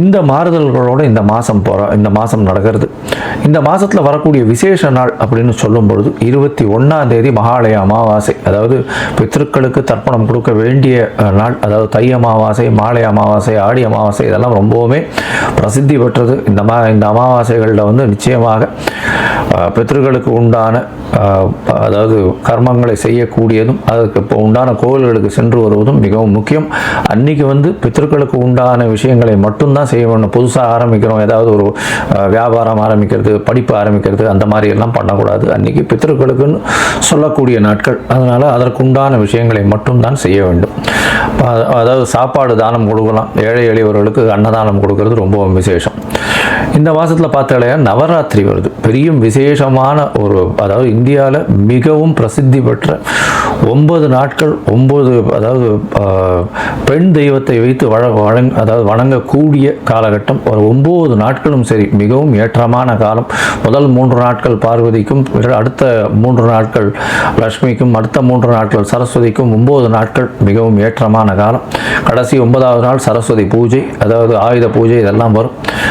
இந்த மாறுதல்களோடு இந்த மாதம் போகிற இந்த மாதம் நடக்கிறது இந்த மாதத்தில் வரக்கூடிய விசேஷ நாள் அப்படின்னு சொல்லும் பொழுது இருபத்தி ஒன்றாம் தேதி மகாலய அமாவாசை அதாவது பித்திருக்களுக்கு தர்ப்பணம் கொடுக்க வேண்டிய நாள் அதாவது தை அமாவாசை மாலை அமாவாசை ஆடி அமாவாசை இதெல்லாம் ரொம்பவுமே பிரசித்தி பெற்றது இந்த மா இந்த அமாவாசைகளில் வந்து நிச்சயமாக பித்திருக்களுக்கு உண்டான அதாவது கர்மங்களை செய்யக்கூடியதும் அதுக்கு இப்போ உண்டான கோவில்களுக்கு சென்று வருவதும் மிகவும் முக்கியம் அன்றைக்கி வந்து பித்திருக்களுக்கு உண்டான விஷயங்களை மட்டும்தான் செய்ய செய்யணும் புதுசாக ஆரம்பிக்கிறோம் ஏதாவது ஒரு வியாபாரம் ஆரம்பிக்கிறது படிப்பு ஆரம்பிக்கிறது அந்த மாதிரி எல்லாம் பண்ணக்கூடாது அன்றைக்கி பித்தர்களுக்குன்னு சொல்லக்கூடிய நாட்கள் அதனால் அதற்குண்டான விஷயங்களை மட்டும்தான் செய்ய வேண்டும் அதாவது சாப்பாடு தானம் கொடுக்கலாம் ஏழை எளியவர்களுக்கு அன்னதானம் கொடுக்கறது ரொம்பவும் விசேஷம் இந்த மாதத்தில் பார்த்தாலே நவராத்திரி வருது பெரிய விசேஷமான ஒரு அதாவது இந்தியாவில் மிகவும் பிரசித்தி பெற்ற ஒன்பது நாட்கள் ஒம்பது அதாவது பெண் தெய்வத்தை வைத்து வழ வழங் அதாவது வணங்கக்கூடிய காலகட்டம் ஒரு ஒம்பது நாட்களும் சரி மிகவும் ஏற்றமான காலம் முதல் மூன்று நாட்கள் பார்வதிக்கும் அடுத்த மூன்று நாட்கள் லக்ஷ்மிக்கும் அடுத்த மூன்று நாட்கள் சரஸ்வதிக்கும் ஒம்பது நாட்கள் மிகவும் ஏற்றமான காலம் கடைசி ஒன்பதாவது நாள் சரஸ்வதி பூஜை அதாவது ஆயுத பூஜை இதெல்லாம் வரும்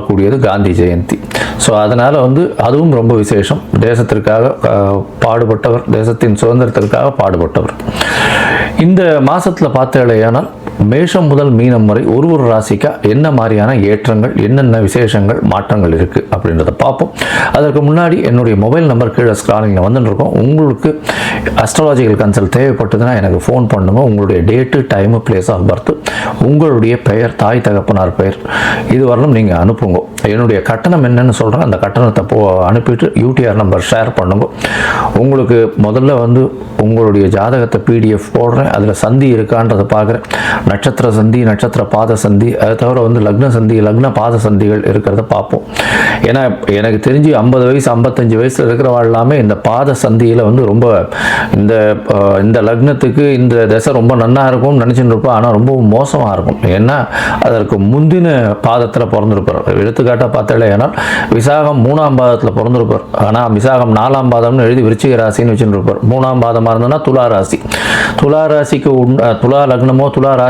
சொல்லக்கூடியது காந்தி ஜெயந்தி ஸோ அதனால் வந்து அதுவும் ரொம்ப விசேஷம் தேசத்திற்காக பாடுபட்டவர் தேசத்தின் சுதந்திரத்திற்காக பாடுபட்டவர் இந்த மாதத்தில் பார்த்தேலையானால் மேஷம் முதல் மீனம் வரை ஒரு ஒரு ராசிக்கா என்ன மாதிரியான ஏற்றங்கள் என்னென்ன விசேஷங்கள் மாற்றங்கள் இருக்குது அப்படின்றத பார்ப்போம் அதற்கு முன்னாடி என்னுடைய மொபைல் நம்பர் கீழே ஸ்க்ராலிங்கில் வந்துருக்கோம் உங்களுக்கு அஸ்ட்ராலஜிக்கல் கன்சல்ட் தேவைப்பட்டதுன்னா எனக்கு ஃபோன் பண்ணுங்கள் உங்களுடைய date time place of birth உங்களுடைய பெயர் தாய் தகப்பனார் பெயர் இது வரலும் நீங்கள் அனுப்புங்க என்னுடைய கட்டணம் என்னென்னு சொல்கிறேன் அந்த கட்டணத்தை போ அனுப்பிட்டு யூடிஆர் நம்பர் ஷேர் பண்ணுங்க உங்களுக்கு முதல்ல வந்து உங்களுடைய ஜாதகத்தை பிடிஎஃப் போடுறேன் அதில் சந்தி இருக்கான்றதை பார்க்குறேன் நட்சத்திர சந்தி நட்சத்திர பாத சந்தி அதை தவிர வந்து லக்ன சந்தி லக்ன பாத சந்திகள் இருக்கிறத பார்ப்போம் ஏன்னா எனக்கு தெரிஞ்சு ஐம்பது வயசு ஐம்பத்தஞ்சு வயசில் இருக்கிறவா எல்லாமே இந்த பாத சந்தியில் வந்து ரொம்ப இந்த இந்த லக்னத்துக்கு இந்த திசை ரொம்ப நன்னா இருக்கும்னு நினச்சிட்டு இருப்போம் ஆனால் ரொம்ப மோசமாக இருக்கும் ஏன்னா அதற்கு முந்தின பாதத்தில் பிறந்திருப்பார் எடுத்துக்காட்டாக பார்த்தாலே ஏன்னா விசாகம் மூணாம் பாதத்தில் பிறந்திருப்பார் ஆனால் விசாகம் நாலாம் பாதம்னு எழுதி விருச்சிக ராசின்னு வச்சுட்டு இருப்பார் மூணாம் பாதமாக இருந்ததுன்னா துளா ராசி துலா ராசிக்கு உண் துலா லக்னமோ துலா ராசி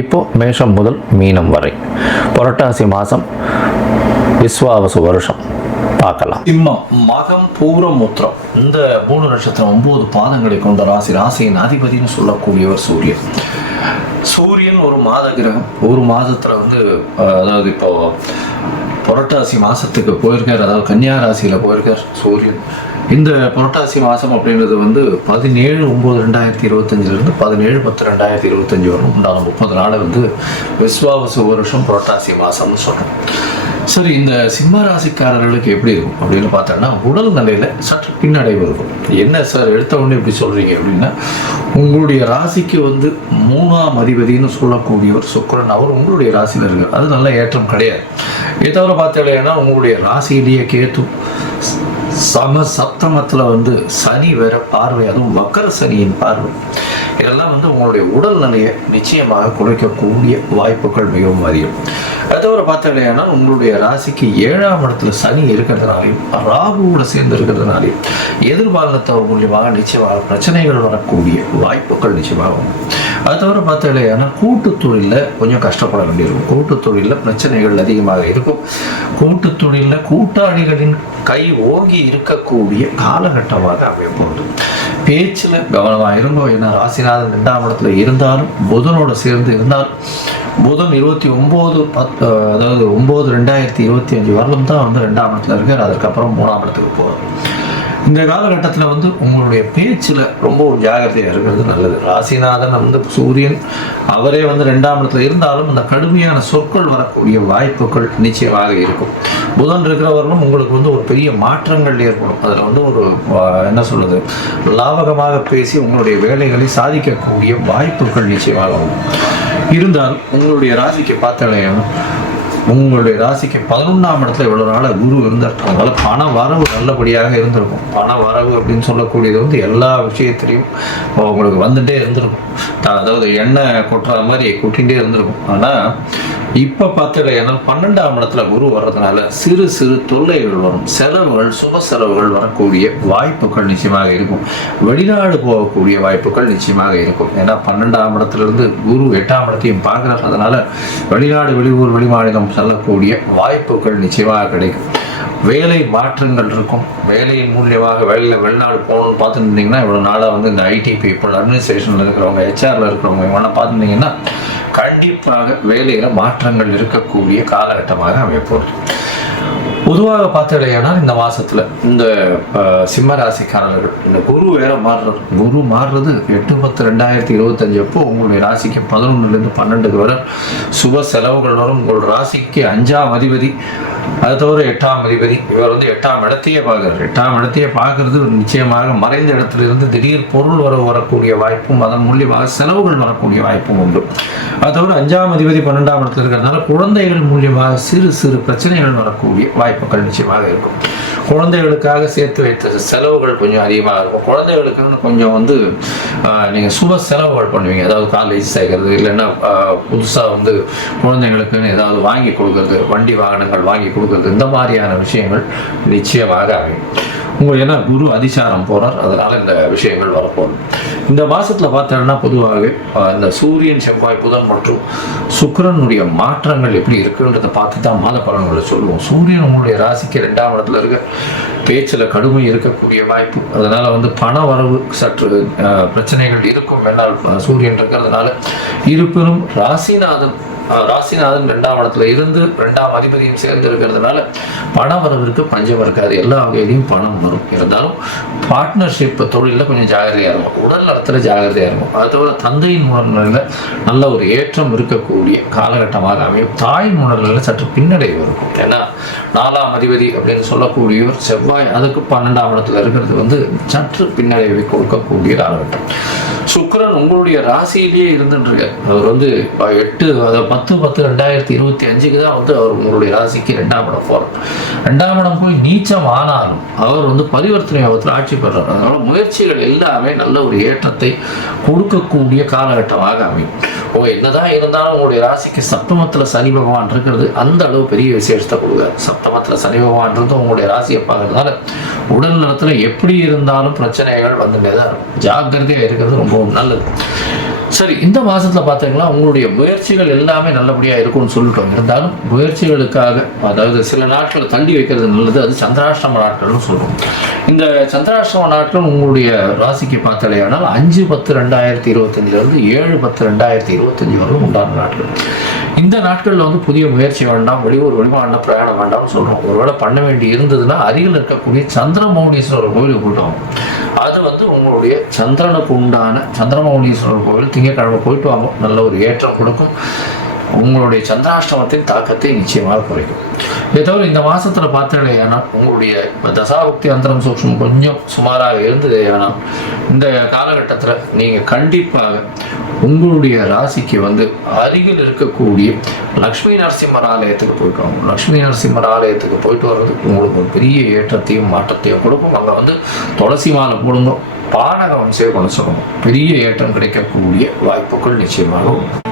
இப்போது மேஷம் முதல் மீனம் வரை புரட்டாசி மாதம் விஸ்வாவசு வருஷம் பார்க்கலாம் சிம்மம் மகம் பூரம் மூத்திரம் இந்த மூணு நட்சத்திரம் ஒன்பது பாதங்களை கொண்ட ராசி ராசியின் அதிபதினு சொல்லக்கூடியவர் சூரியன் சூரியன் ஒரு மாத கிரகம் ஒரு மாதத்தில் வந்து அதாவது இப்போ புரட்டாசி மாதத்துக்கு போயிருக்கார் அதாவது கன்னியா ராசியில் போயிருக்கார் சூரியன் இந்த புரட்டாசி மாதம் அப்படின்றது வந்து பதினேழு ஒன்பது ரெண்டாயிரத்தி இருந்து பதினேழு பத்து ரெண்டாயிரத்தி இருபத்தஞ்சி வரும் உண்டான முப்பது நாள் வந்து விஸ்வாவச வருஷம் புரட்டாசி மாதம்னு சொல்கிறோம் சரி இந்த சிம்ம ராசிக்காரர்களுக்கு எப்படி இருக்கும் அப்படின்னு பார்த்தோம்னா உடல் நிலையில் சற்று பின்னடைவு இருக்கும் என்ன சார் எடுத்த உடனே எப்படி சொல்கிறீங்க அப்படின்னா உங்களுடைய ராசிக்கு வந்து மூணாம் அதிபதினு சொல்லக்கூடியவர் சுக்கரன் அவர் உங்களுடைய ராசியில் இருக்கு அது நல்ல ஏற்றம் கிடையாது இதை தவிர உங்களுடைய ராசியிலேயே கேத்து சம சப்தமத்தில் வந்து சனி வேற பார்வை அதுவும் வக்கர சனியின் பார்வை இதெல்லாம் வந்து உங்களுடைய உடல்நிலையை நிச்சயமாக குறைக்கக்கூடிய வாய்ப்புகள் மிகவும் அதிகம் பார்த்த இல்லையானால் உங்களுடைய ராசிக்கு ஏழாம் இடத்துல சனி இருக்கிறதுனாலையும் ராகுவோட சேர்ந்து இருக்கிறதுனாலையும் எதிர்பாலத்தை மூலியமாக நிச்சயமாக பிரச்சனைகள் வரக்கூடிய வாய்ப்புகள் நிச்சயமாகும் அது தவிர இல்லையானால் கூட்டு தொழிலில் கொஞ்சம் கஷ்டப்பட வேண்டியிருக்கும் கூட்டு தொழிலில் பிரச்சனைகள் அதிகமாக இருக்கும் கூட்டு தொழிலில் கூட்டாளிகளின் கை ஓங்கி இருக்கக்கூடிய காலகட்டமாக அமையப்போகுது பேச்சில் கவனமாக இருந்தோம் என்ன ராசிநாதன் ரெண்டாம் இடத்துல இருந்தாலும் புதனோட சேர்ந்து இருந்தாலும் புதன் இருபத்தி ஒம்பது பத் அதாவது ஒம்பது ரெண்டாயிரத்தி இருபத்தி அஞ்சு வரலும் தான் வந்து ரெண்டாம் இடத்துல இருக்கார் அதுக்கப்புறம் மூணாம் இடத்துக்கு போகிறோம் இந்த காலகட்டத்தில் வந்து உங்களுடைய பேச்சில் ரொம்ப ஒரு ஜாகிரதையாக இருக்கிறது நல்லது ராசிநாதன் வந்து சூரியன் அவரே வந்து ரெண்டாம் இடத்துல இருந்தாலும் இந்த கடுமையான சொற்கள் வரக்கூடிய வாய்ப்புகள் நிச்சயமாக இருக்கும் புதன் இருக்கிறவர்களும் உங்களுக்கு வந்து ஒரு பெரிய மாற்றங்கள் ஏற்படும் அதில் வந்து ஒரு என்ன சொல்வது லாபகமாக பேசி உங்களுடைய வேலைகளை சாதிக்கக்கூடிய வாய்ப்புகள் நிச்சயமாக இருக்கும் இருந்தால் உங்களுடைய ராசிக்கு பார்த்தாலே உங்களுடைய ராசிக்கு பதினொன்றாம் இடத்துல இவ்வளோ நாள் குரு இருந்திருக்கும் அதனால் பண வரவு நல்லபடியாக இருந்திருக்கும் பண வரவு அப்படின்னு சொல்லக்கூடியது வந்து எல்லா விஷயத்திலையும் உங்களுக்கு வந்துட்டே இருந்திருக்கும் அதாவது எண்ணெய் கொட்டுற மாதிரி கொட்டிகிட்டே இருந்திருக்கும் ஆனால் இப்போ பார்த்தீங்கன்னா பன்னெண்டாம் இடத்துல குரு வர்றதுனால சிறு சிறு தொல்லைகள் வரும் செலவுகள் சுப செலவுகள் வரக்கூடிய வாய்ப்புகள் நிச்சயமாக இருக்கும் வெளிநாடு போகக்கூடிய வாய்ப்புகள் நிச்சயமாக இருக்கும் ஏன்னா பன்னெண்டாம் இடத்துலேருந்து குரு எட்டாம் இடத்தையும் பார்க்குறாங்க அதனால் வெளிநாடு வெளியூர் வெளிமாநிலம் செல்லக்கூடிய வாய்ப்புகள் நிச்சயமாக கிடைக்கும் வேலை மாற்றங்கள் இருக்கும் வேலையின் மூலியமாக வேலையில் வெளிநாடு போகணும்னு பார்த்துருந்தீங்கன்னா இவ்வளோ நாளாக வந்து இந்த ஐடி பீப்புள் அட்மினிஸ்ட்ரேஷனில் இருக்கிறவங்க ஹெச்ஆரில் இருக்கிறவங்க இவங்கெல்லாம் பார்த்துருந்தீங்கன்னா கண்டிப்பாக வேலையில் மாற்றங்கள் இருக்கக்கூடிய காலகட்டமாக அமைப்போகுது பொதுவாக பார்த்துடையானால் இந்த மாதத்தில் இந்த சிம்ம ராசிக்காரர்கள் இந்த குரு வேற மாறுறது குரு மாறுறது எட்டு பத்து ரெண்டாயிரத்தி இருபத்தஞ்சு அப்போ உங்களுடைய ராசிக்கு பதினொன்றுலேருந்து பன்னெண்டுக்கு வர சுப செலவுகள் வரும் உங்கள் ராசிக்கு அஞ்சாம் அதிபதி அது தவிர எட்டாம் அதிபதி இவர் வந்து எட்டாம் இடத்தையே பார்க்கறாரு எட்டாம் இடத்தையே பார்க்கறது நிச்சயமாக மறைந்த இடத்திலிருந்து திடீர் பொருள் வர வரக்கூடிய வாய்ப்பும் அதன் மூலியமாக செலவுகள் வரக்கூடிய வாய்ப்பும் உண்டு அது தவிர அஞ்சாம் அதிபதி பன்னெண்டாம் இடத்துல இருக்கிறதுனால குழந்தைகள் மூலியமாக சிறு சிறு பிரச்சனைகள் வரக்கூடிய வாய்ப்புகள் நிச்சயமாக இருக்கும் குழந்தைகளுக்காக சேர்த்து வைத்த செலவுகள் கொஞ்சம் அதிகமாக இருக்கும் குழந்தைகளுக்குன்னு கொஞ்சம் வந்து நீங்கள் சுப செலவுகள் பண்ணுவீங்க அதாவது காலேஜ் சேர்க்கறது இல்லைன்னா புதுசாக வந்து குழந்தைங்களுக்குன்னு ஏதாவது வாங்கி கொடுக்கறது வண்டி வாகனங்கள் வாங்கி கொடுக்கறது இந்த மாதிரியான விஷயங்கள் நிச்சயமாக அமையும் உங்கள் ஏன்னா குரு அதிசாரம் போகிறார் அதனால் இந்த விஷயங்கள் வரப்போகுது இந்த மாதத்தில் பார்த்தோம்னா பொதுவாகவே இந்த சூரியன் செவ்வாய் புதன் மற்றும் சுக்கரனுடைய மாற்றங்கள் எப்படி இருக்குன்றதை பார்த்து தான் மாத பலன்களை சொல்லுவோம் சூரியன் உங்களுடைய ராசிக்கு ரெண்டாம் இடத்துல இருக்க பேச்சில் கடுமை இருக்கக்கூடிய வாய்ப்பு அதனால் வந்து பண வரவு சற்று பிரச்சனைகள் இருக்கும் என்னால் சூரியன் இருக்கிறதுனால இருப்பினும் ராசிநாதன் ராசிநாதன் ரெண்டாம் இடத்துல இருந்து ரெண்டாம் அதிபதியும் சேர்ந்து இருக்கிறதுனால பணம் வரவிற்கு பஞ்சம் இருக்காது எல்லா வகையிலையும் பணம் வரும் இருந்தாலும் பார்ட்னர்ஷிப் தொழிலில் கொஞ்சம் ஜாகிரதையாக இருக்கும் உடல் நலத்தில் ஜாகிரதையாக இருக்கும் அதுபோல் தந்தையின் உணர்நிலையில் நல்ல ஒரு ஏற்றம் இருக்கக்கூடிய காலகட்டமாக அமையும் தாயின் உணர்நிலையில் சற்று பின்னடைவு இருக்கும் ஏன்னா நாலாம் அதிபதி அப்படின்னு சொல்லக்கூடியவர் செவ்வாய் அதுக்கு பன்னெண்டாம் இடத்துல இருக்கிறது வந்து சற்று பின்னடைவை கொடுக்கக்கூடிய காலகட்டம் சுக்கரன் உங்களுடைய ராசியிலேயே இருந்துட்டுருக்கார் அவர் வந்து எட்டு பத்து பத்து ரெண்டாயிரத்தி இருபத்தி அஞ்சுக்கு தான் வந்து அவர் உங்களுடைய ராசிக்கு ரெண்டாம் இடம் போகிறார் ரெண்டாம் இடம் போய் நீச்சம் ஆனாலும் அவர் வந்து பரிவர்த்தனை யோகத்தில் ஆட்சி பெறார் அதனால முயற்சிகள் எல்லாமே நல்ல ஒரு ஏற்றத்தை கொடுக்கக்கூடிய காலகட்டமாக அமையும் ஓ என்னதான் இருந்தாலும் உங்களுடைய ராசிக்கு சப்தமத்தில் சனி பகவான் இருக்கிறது அந்த அளவு பெரிய விசேஷத்தை கொடுக்காது சப்தமத்தில் சனி பகவான் இருந்து உங்களுடைய ராசியை பார்க்கறதுனால உடல் நலத்தில் எப்படி இருந்தாலும் பிரச்சனைகள் வந்துட்டே தான் இருக்கும் ஜாக்கிரதையாக இருக்கிறது ரொம்ப போகும் நல்லது சரி இந்த மாதத்தில் பார்த்தீங்களா உங்களுடைய முயற்சிகள் எல்லாமே நல்லபடியாக இருக்கும்னு சொல்லிட்டோம் இருந்தாலும் முயற்சிகளுக்காக அதாவது சில நாட்களை தள்ளி வைக்கிறது நல்லது அது சந்திராஷ்டம நாட்கள்னு சொல்லுவோம் இந்த சந்திராஷ்டம நாட்கள் உங்களுடைய ராசிக்கு பார்த்தாலேயானால் அஞ்சு பத்து ரெண்டாயிரத்தி இருபத்தஞ்சிலிருந்து ஏழு பத்து ரெண்டாயிரத்தி இருபத்தஞ்சி வரும் உண்டான நாட்கள் இந்த நாட்களில் வந்து புதிய முயற்சி வேண்டாம் வெளியூர் வெளிமாநில பிரயாணம் வேண்டாம்னு சொல்கிறோம் ஒருவேளை பண்ண வேண்டி இருந்ததுன்னா அருகில் இருக்கக்கூடிய சந்திரமௌனீஸ்வரர் கோயிலுக்கு போட்டோம் அது வந்து உங்களுடைய சந்திரனுக்கு உண்டான சந்திரமௌனீஸ்வரர் கோவில் திங்கக்கிழமை போயிட்டு வாங்க நல்ல ஒரு ஏற்றம் கொடுக்கும் உங்களுடைய சந்திராஷ்டமத்தின் தாக்கத்தை நிச்சயமாக குறைக்கும் இதை தவிர இந்த மாசத்துல பார்த்தீங்கன்னா உங்களுடைய தசாபக்தி அந்தரம் சூக்ஷம் கொஞ்சம் சுமாராக இருந்தது ஆனால் இந்த காலகட்டத்தில் நீங்க கண்டிப்பாக உங்களுடைய ராசிக்கு வந்து அருகில் இருக்கக்கூடிய லக்ஷ்மி நரசிம்மர் ஆலயத்துக்கு போயிட்டு வாங்க லக்ஷ்மி நரசிம்மர் ஆலயத்துக்கு போயிட்டு வர்றது உங்களுக்கு ஒரு பெரிய ஏற்றத்தையும் மாற்றத்தையும் கொடுக்கும் அங்கே வந்து துளசி மாலை போடுங்க பானகம் வம்சையை கொண்டு சொல்லணும் பெரிய ஏற்றம் கிடைக்கக்கூடிய வாய்ப்புகள் நிச்சயமாக உண்டு